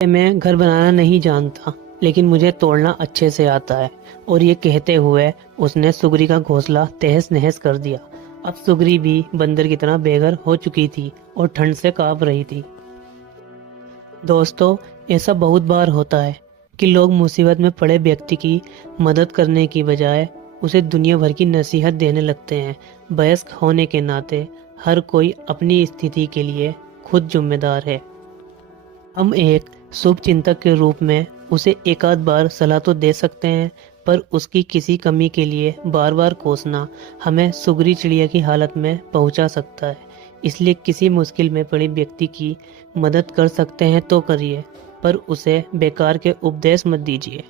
मैं घर बनाना नहीं जानता, लेकिन मुझे तोड़ना अच्छे से आता है। और ये कहते हुए उसने सुगरी का घोंसला तहस नहस कर दिया। अब सुगरी भी बंदर की तरह बेघर हो चुकी थी और ठंड से कांप रही थी। दोस्तों, ऐसा बहुत बार होता है कि लोग मुसीबत में पड़े व्यक्ति की मदद करने की बजाय उसे दुनिया भर की नसीहत देने लगते हैं। वयस्क होने के नाते हर कोई अपनी स्थिति के लिए खुद जिम्मेदार है। हम एक शुभ चिंतक के रूप में उसे एक आध बार सलाह तो दे सकते हैं, पर उसकी किसी कमी के लिए बार बार कोसना हमें सुगरी चिड़िया की हालत में पहुंचा सकता है। इसलिए किसी मुश्किल में पड़े व्यक्ति की मदद कर सकते हैं तो करिए, पर उसे बेकार के उपदेश मत दीजिए।